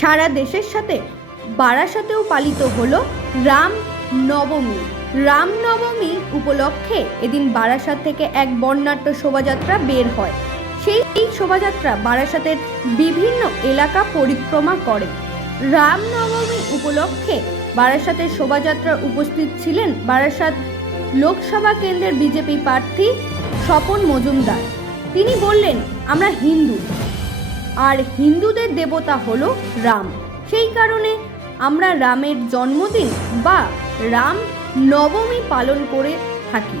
সারা দেশের সাথে বারাসাতেও পালিত হলো রাম নবমী। রাম নবমী উপলক্ষে এদিন বারাসাত থেকে এক বর্ণাঢ্য শোভাযাত্রা বের হয়। সেই এই শোভাযাত্রা বারাসাতের বিভিন্ন এলাকা পরিক্রমা করে। রামনবমী উপলক্ষে বারাসাতের শোভাযাত্রার উপস্থিত ছিলেন বারাসাত লোকসভা কেন্দ্রের বিজেপি প্রার্থী স্বপন মজুমদার। তিনি বললেন, আমরা হিন্দু। আর হিন্দুদের দেবতা হল রাম। সেই কারণে আমরা রামের জন্মদিন বা রাম নবমী পালন করে থাকি।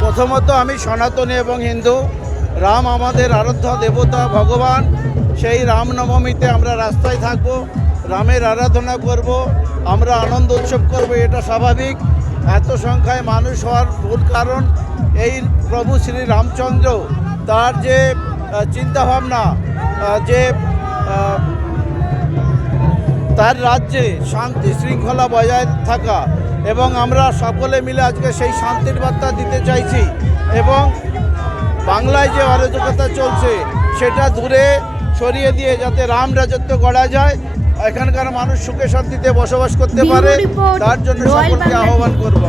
প্রথমত আমি সনাতনী এবং হিন্দু। রাম আমাদের আরাধ্য দেবতা, ভগবান। সেই রামনবমীতে আমরা রাস্তায় থাকব, রামের আরাধনা করব, আমরা আনন্দ উৎসব করব, এটা স্বাভাবিক। এত সংখ্যায় মানুষ হওয়ার মূল কারণ এই প্রভু শ্রী রামচন্দ্র। তার যে চিন্তাভাবনা যে তার রাজ্যে শান্তি শৃঙ্খলা বজায় থাকা এবং আমরা সকলে মিলে আজকে সেই শান্তির বার্তা দিতে চাইছি এবং বাংলায় যে অরাজকতা চলছে সেটা দূরে সরিয়ে দিয়ে যাতে রাম রাজত্ব গড়া যায় এখানকার মানুষ সুখে শান্তিতে বসবাস করতে পারে তার জন্য সকলকে আহ্বান করব।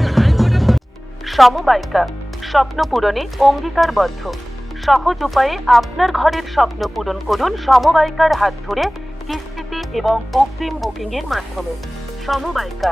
সমবায়িকা স্বপ্ন পূরণে অঙ্গীকারবদ্ধ। সহজ উপায়ে আপনার ঘরের স্বপ্ন পূরণ করুন সমবায়িকার হাত ধরে কিস্তিতে এবং অগ্রিম বুকিংয়ের মাধ্যমে। সমবায়িকা